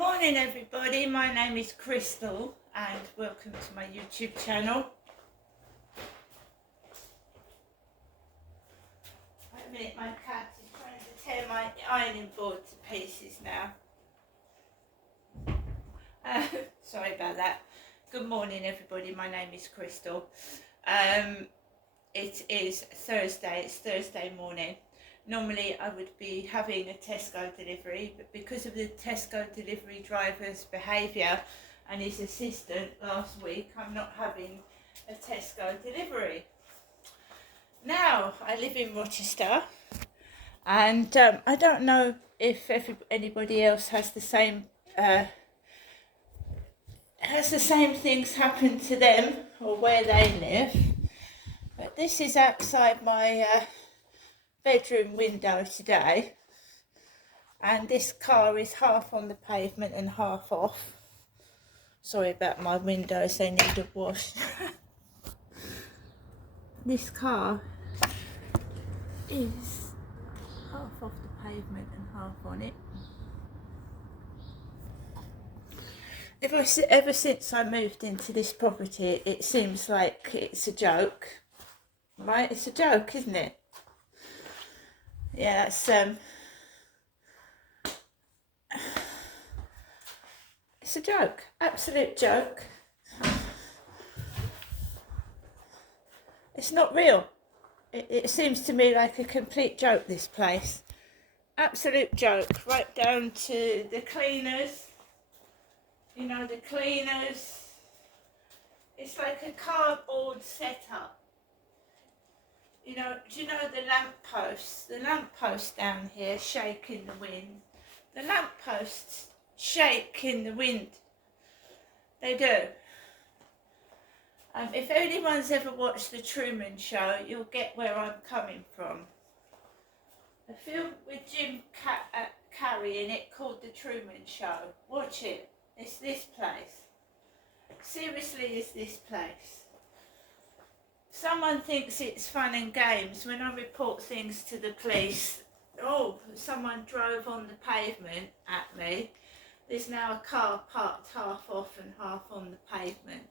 Morning everybody, my name is Crystal and welcome to my YouTube channel. Wait a minute, my cat is trying to tear my ironing board to pieces now. Sorry about that. Good morning everybody, my name is Crystal. It is Thursday, it's Thursday morning. Normally I would be having a Tesco delivery, but because of the Tesco delivery driver's behaviour and his assistant last week, I'm not having a Tesco delivery. Now, I live in Rochester and I don't know if anybody else has the same things happen to them or where they live, but this is outside my bedroom window today, and this car is half on the pavement and half off. Sorry about my windows, they need a wash. This car is half off the pavement and half on it. Ever since I moved into this property, it seems like it's a joke, right? It's a joke, isn't it? Yeah, it's a joke, absolute joke. It's not real. It seems to me like a complete joke, this place. Absolute joke, right down to the cleaners. You know, the cleaners. It's like a cardboard setup. You know, do you know the lampposts? The lampposts down here shake in the wind. The lampposts shake in the wind. They do. If anyone's ever watched The Truman Show, you'll get where I'm coming from. A film with Jim Carrey in it called The Truman Show. Watch it. It's this place. Seriously, it's this place. Someone thinks it's fun and games when I report things to the police. Oh, someone drove on the pavement at me. There's now a car parked half off and half on the pavement.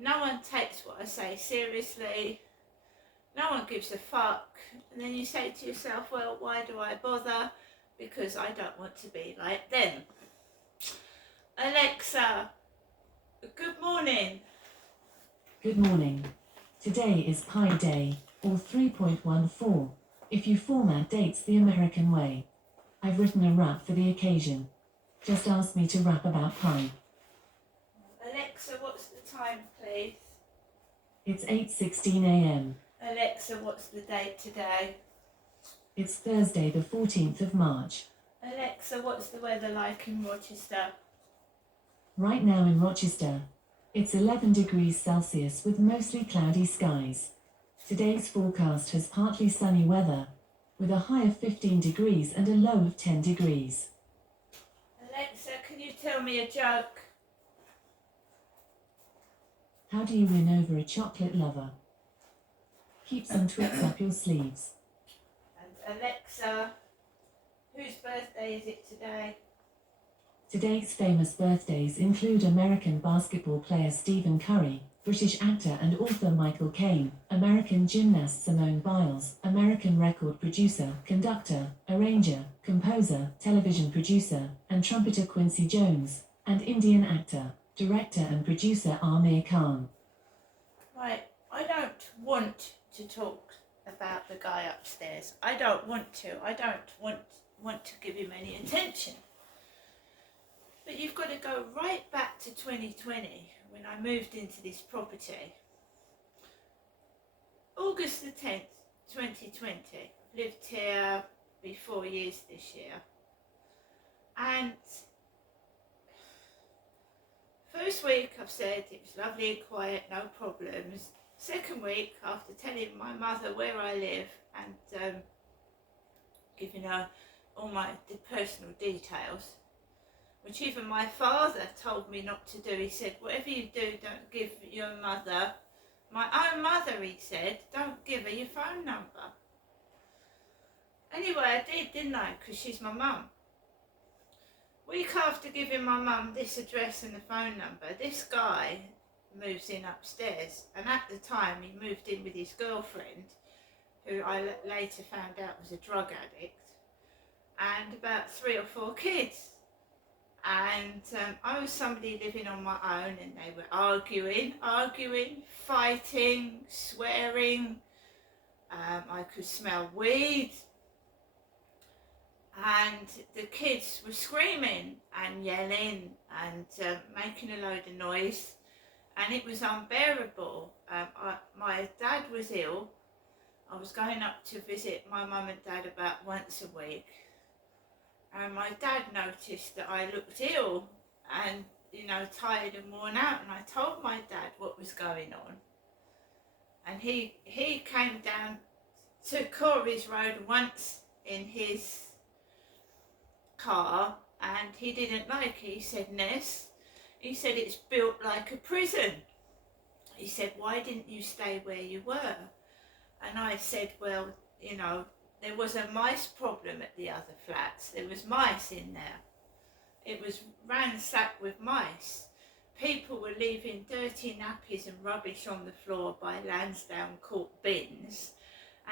No one takes what I say seriously. No one gives a fuck. And then you say to yourself, well, why do I bother? Because I don't want to be like them. Alexa, good morning. Good morning. Today is Pi Day, or 3.14, if you format dates the American way. I've written a rap for the occasion. Just ask me to rap about Pi. Alexa, what's the time, please? It's 8:16 a.m. Alexa, what's the date today? It's Thursday the 14th of March. Alexa, what's the weather like in Rochester? Right now in Rochester, it's 11 degrees Celsius with mostly cloudy skies. Today's forecast has partly sunny weather, with a high of 15 degrees and a low of 10 degrees. Alexa, can you tell me a joke? How do you win over a chocolate lover? Keep some Twix up your sleeves. And Alexa, whose birthday is it today? Today's famous birthdays include American basketball player Stephen Curry, British actor and author Michael Caine, American gymnast Simone Biles, American record producer, conductor, arranger, composer, television producer, and trumpeter Quincy Jones, and Indian actor, director and producer Amir Khan. Right, I don't want to talk about the guy upstairs. I don't want to. I don't want to give him any attention. But you've got to go right back to 2020 when I moved into this property. August the 10th, 2020. I've lived here be 4 years this year. And first week I've said it was lovely and quiet, no problems. Second week, after telling my mother where I live and giving her all my personal details, which even my father told me not to do. He said, whatever you do, don't give your mother, my own mother, he said, don't give her your phone number. Anyway, I did, didn't I? Because she's my mum. Week after giving my mum this address and the phone number, this guy moves in upstairs, and at the time he moved in with his girlfriend, who I later found out was a drug addict, and about 3 or 4 kids. And I was somebody living on my own, and they were arguing, fighting, swearing. I could smell weed, and the kids were screaming and yelling and making a load of noise, and it was unbearable. My dad was ill. I was going up to visit my mum and dad about once a week, and my dad noticed that I looked ill and, you know, tired and worn out, and I told my dad what was going on, and he came down to Corey's Road once in his car, and he didn't like it. He said, Ness, he said, it's built like a prison. He said, why didn't you stay where you were? And I said, well, you know, there was a mice problem at the other flats. There was mice in there. It was ransacked with mice. People were leaving dirty nappies and rubbish on the floor by Lansdowne Court bins,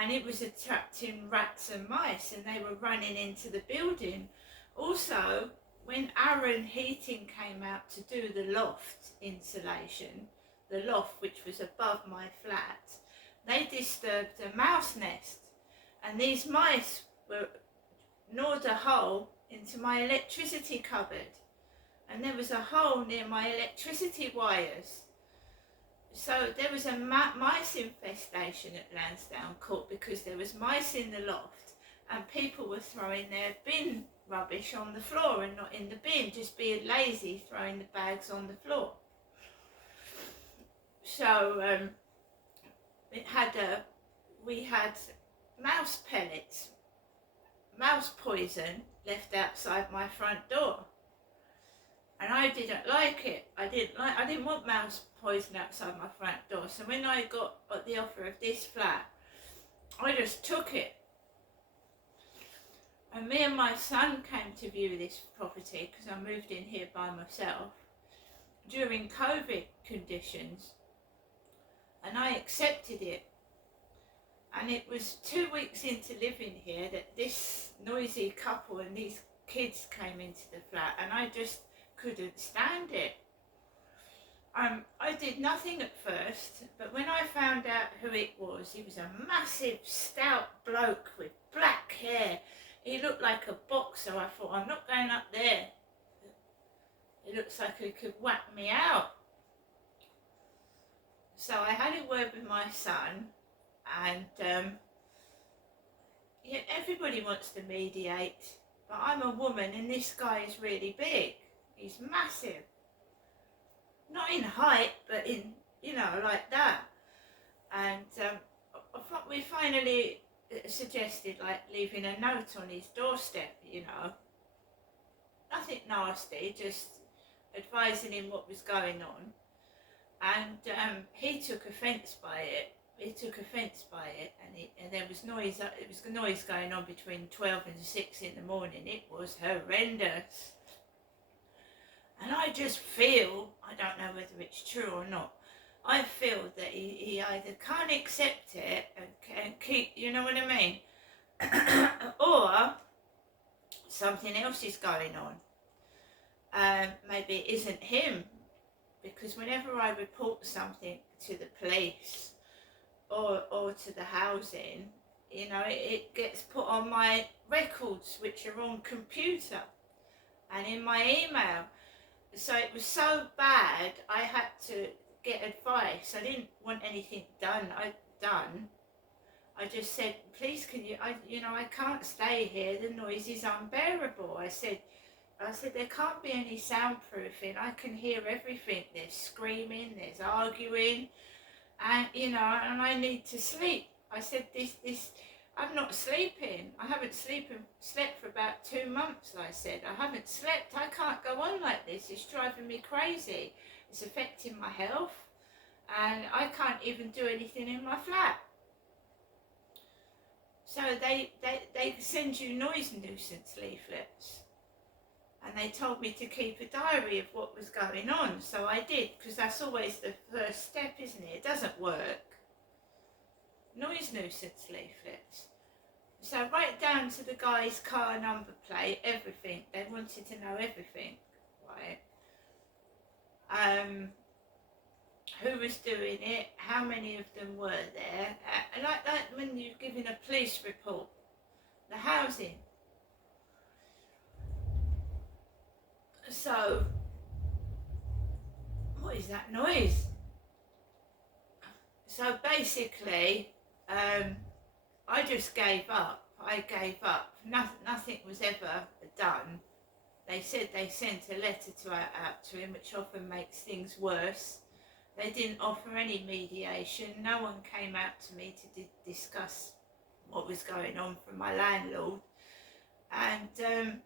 and it was attracting rats and mice, and they were running into the building. Also, when Aaron Heating came out to do the loft insulation, the loft which was above my flat, they disturbed a mouse nest, and these mice were gnawed a hole into my electricity cupboard, and there was a hole near my electricity wires. So there was a mice infestation at Lansdowne Court because there was mice in the loft, and people were throwing their bin rubbish on the floor and not in the bin, just being lazy, throwing the bags on the floor. So we had mouse pellets, mouse poison left outside my front door, and I didn't like it. I didn't want mouse poison outside my front door. So when I got the offer of this flat, I just took it. And me and my son came to view this property because I moved in here by myself during COVID conditions, and I accepted it. And it was 2 weeks into living here that this noisy couple and these kids came into the flat, and I just couldn't stand it. I did nothing at first, but when I found out who it was, he was a massive, stout bloke with black hair. He looked like a boxer. I thought, I'm not going up there. It looks like he could whack me out. So I had a word with my son, and yeah, everybody wants to mediate, but I'm a woman and this guy is really big. He's massive. Not in height, but in, you know, like that. And we finally suggested like leaving a note on his doorstep, you know. Nothing nasty, just advising him what was going on. And he took offence by it. And there was noise. It was noise going on between 12 and 6 in the morning. It was horrendous. And I just feel, I don't know whether it's true or not, I feel that he either can't accept it and can keep, you know what I mean, or something else is going on. Maybe it isn't him, because whenever I report something to the police or to the housing, you know, it gets put on my records, which are on computer and in my email. So it was so bad, I had to get advice. I didn't want anything done. I just said, please, can you, I can't stay here. The noise is unbearable. I said, there can't be any soundproofing. I can hear everything. There's screaming, there's arguing, and, and I need to sleep. I said, I'm not sleeping. I haven't slept for about 2 months, I said. I haven't slept. I can't go on like this. It's driving me crazy. It's affecting my health, and I can't even do anything in my flat. So they send you noise nuisance leaflets, and they told me to keep a diary of what was going on, so I did, because that's always the first step, isn't it? It doesn't work. Noise nuisance leaflets. So right down to the guy's car number plate, everything. They wanted to know everything, right? Who was doing it, how many of them were there, like that when you're giving a police report, the housing. So, what is that noise? So basically, I just gave up. I gave up. Nothing was ever done. They said they sent a letter out to him, which often makes things worse. They didn't offer any mediation. No one came out to me to discuss what was going on from my landlord. And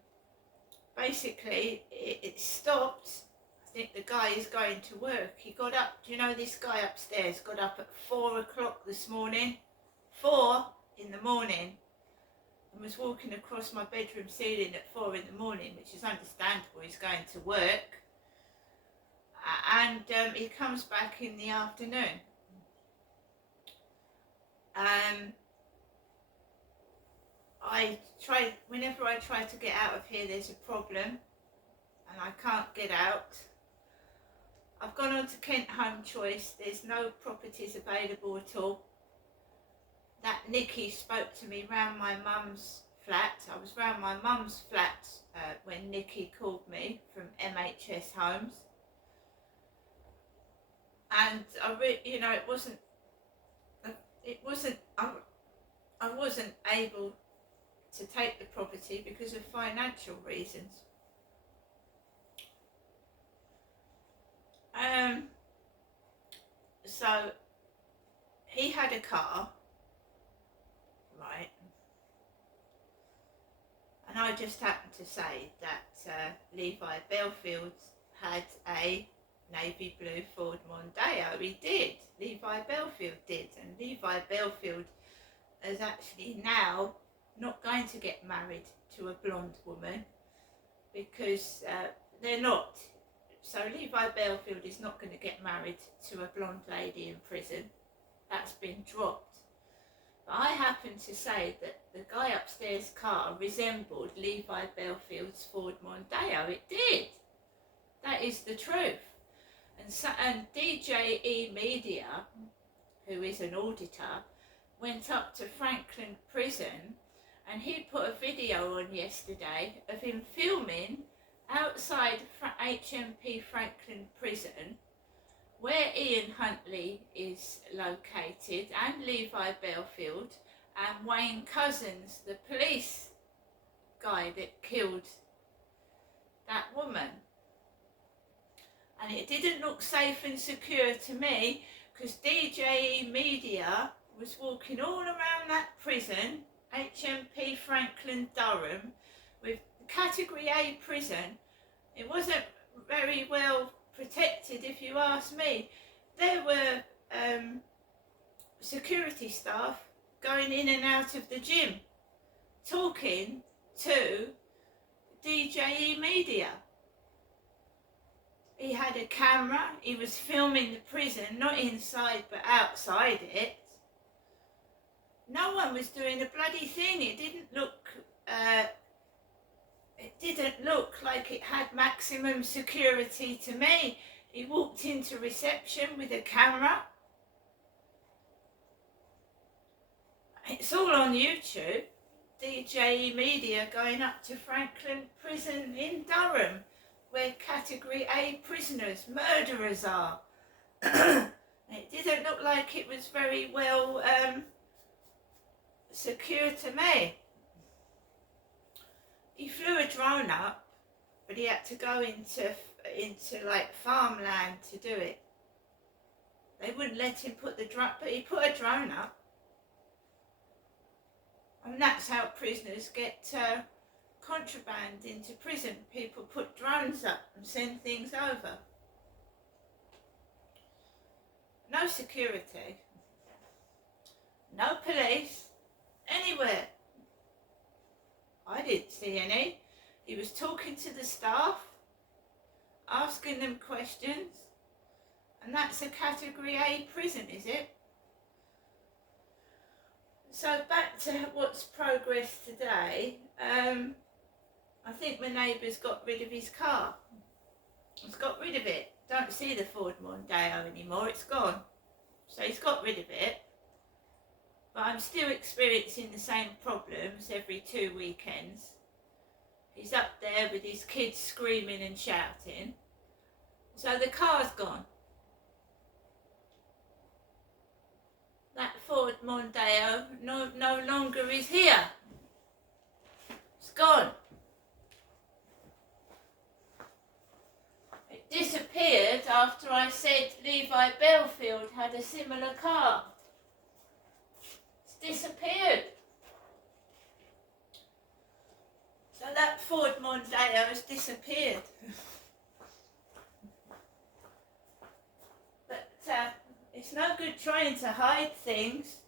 basically, it stopped. I think the guy is going to work. He got up, do you know this guy upstairs got up at 4 o'clock this morning? 4 in the morning. And was walking across my bedroom ceiling at 4 in the morning, which is understandable, he's going to work. And he comes back in the afternoon. Whenever I try to get out of here, there's a problem, and I can't get out. I've gone on to Kent Home Choice. There's no properties available at all. That Nikki spoke to me round my mum's flat. I was round my mum's flat when Nikki called me from MHS Homes. And I wasn't able to take the property because of financial reasons. So he had a car, right? And I just happened to say that Levi Belfield had a navy blue Ford Mondeo. He did. Levi Belfield did. And Levi Belfield is actually now not going to get married to a blonde woman because they're not. So Levi Belfield is not going to get married to a blonde lady in prison. That's been dropped. But I happen to say that the guy upstairs' car resembled Levi Belfield's Ford Mondeo. It did. That is the truth. And DJE Media, who is an auditor, went up to Franklin Prison, and he put a video on yesterday of him filming outside HMP Franklin Prison, where Ian Huntley is located, and Levi Belfield, and Wayne Couzens, the police guy that killed that woman. And it didn't look safe and secure to me, because DJE Media was walking all around that prison, HMP Franklin Durham, with Category A prison. It wasn't very well protected, if you ask me. There were security staff going in and out of the gym, talking to DJE Media. He had a camera, he was filming the prison, not inside but outside it. No one was doing a bloody thing. It didn't look like it had maximum security to me. He walked into reception with a camera. It's all on YouTube. DJE Media going up to Franklin Prison in Durham, where Category A prisoners, murderers are. It didn't look like it was very well secure to me. He flew a drone up, but he had to go into like farmland to do it. They wouldn't let him put the drone, but he put a drone up. And that's how prisoners get contraband into prison. People put drones up and send things over. No security, no police anywhere. I didn't see any. He was talking to the staff, asking them questions, and that's a category A prison, is it? So back to what's progressed today. I think my neighbour's got rid of his car. He's got rid of it. Don't see the Ford Mondeo anymore, it's gone. So he's got rid of it. But I'm still experiencing the same problems every 2 weekends. He's up there with his kids screaming and shouting. So the car's gone. That Ford Mondeo no longer is here. It's gone. It disappeared after I said Levi Belfield had a similar car. It's disappeared. So that Ford Mondeo has disappeared. But it's no good trying to hide things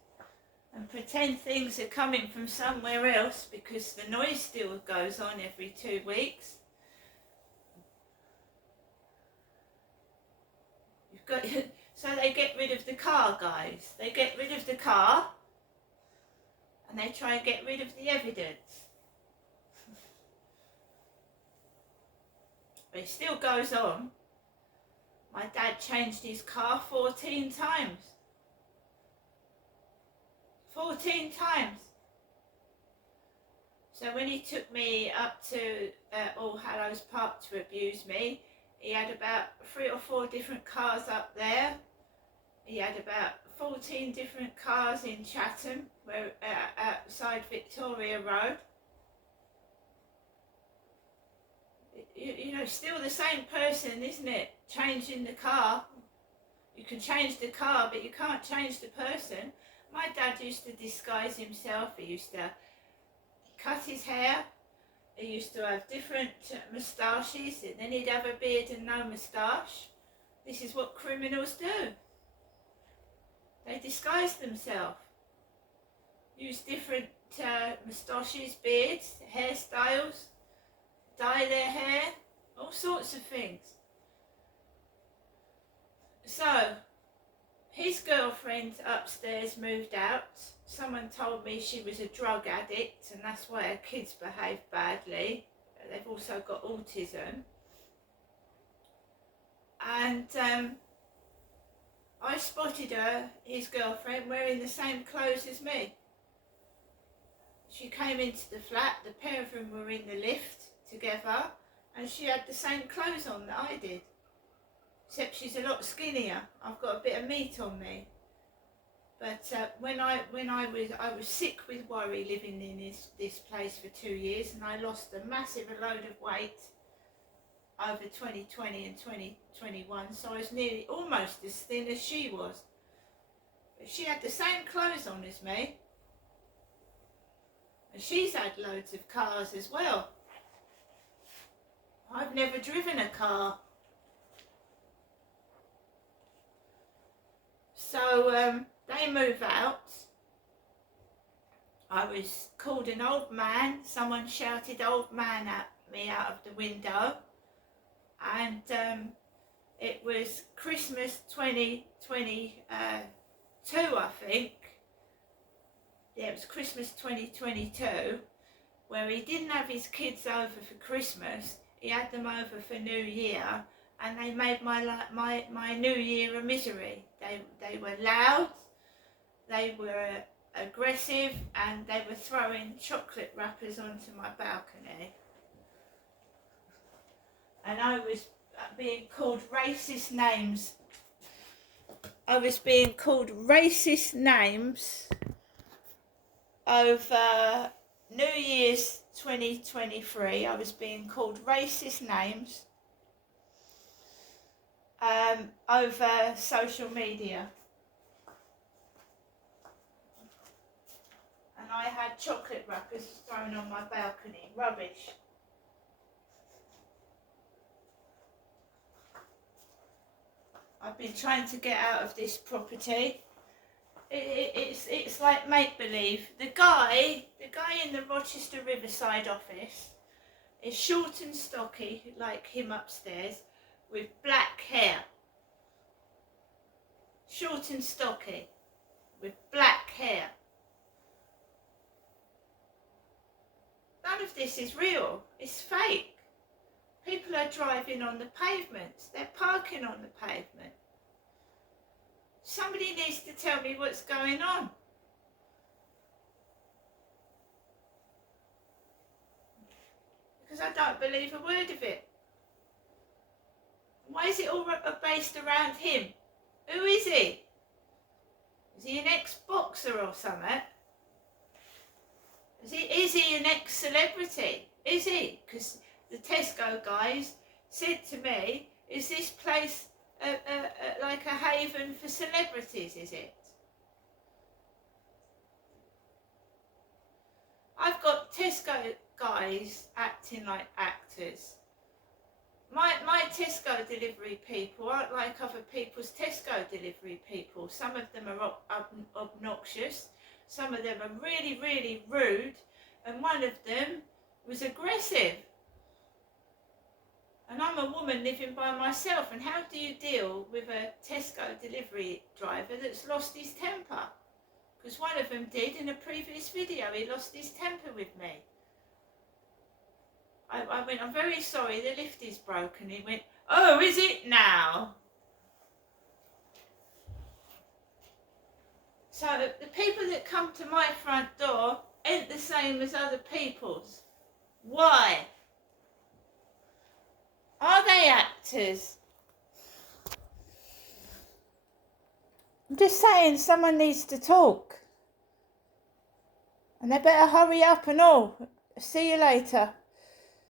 and pretend things are coming from somewhere else, because the noise still goes on every 2 weeks. You've got so they get rid of the car, guys. They get rid of the car and they try and get rid of the evidence. But it still goes on. My dad changed his car 14 times. 14 times. So when he took me up to All Hallows Park to abuse me, he had about 3 or 4 different cars up there. He had about 14 different cars in Chatham, where outside Victoria Road. You know, still the same person, isn't it? Changing the car. You can change the car, but you can't change the person. My dad used to disguise himself. He used to cut his hair. He used to have different moustaches, and then he'd have a beard and no moustache. This is what criminals do. They disguise themselves. Use different moustaches, beards, hairstyles, dye their hair, all sorts of things. So, his girlfriend upstairs moved out. Someone told me she was a drug addict, and that's why her kids behave badly. They've also got autism. And I spotted her, his girlfriend, wearing the same clothes as me. She came into the flat, the pair of them were in the lift together, and she had the same clothes on that I did. Except she's a lot skinnier. I've got a bit of meat on me. But when I was sick with worry living in this place for 2 years, and I lost a massive load of weight over 2020 and 2021, so I was nearly almost as thin as she was. But she had the same clothes on as me, and she's had loads of cars as well. I've never driven a car. So they move out. I was called an old man. Someone shouted "old man" at me out of the window. And it was Christmas 2022, I think. Yeah, it was Christmas 2022, where he didn't have his kids over for Christmas. He had them over for New Year, and they made my New Year a misery. They were loud, they were aggressive, and they were throwing chocolate wrappers onto my balcony. And I was being called racist names. I was being called racist names over New Year's 2023. I was being called racist names over social media. And I had chocolate wrappers thrown on my balcony. Rubbish. I've been trying to get out of this property. It's like make-believe. The guy in the Rochester Riverside office, is short and stocky, like him upstairs, with black hair. Short and stocky, with black hair. None of this is real. It's fake. People are driving on the pavements. They're parking on the pavement. Somebody needs to tell me what's going on. Because I don't believe a word of it. Why is it all based around him? Who is he? Is he an ex-boxer or something? Is he an ex-celebrity? Is he? Because the Tesco guys said to me, is this place like a haven for celebrities, is it? I've got Tesco guys acting like actors. My Tesco delivery people aren't like other people's Tesco delivery people. Some of them are obnoxious, some of them are really, really rude, and one of them was aggressive. And I'm a woman living by myself, and how do you deal with a Tesco delivery driver that's lost his temper? Because one of them did in a previous video, he lost his temper with me. I went, I'm very sorry, the lift is broken. He went, oh, is it now? So the people that come to my front door ain't the same as other people's. Why? Are they actors? I'm just saying someone needs to talk. And they better hurry up and all. See you later.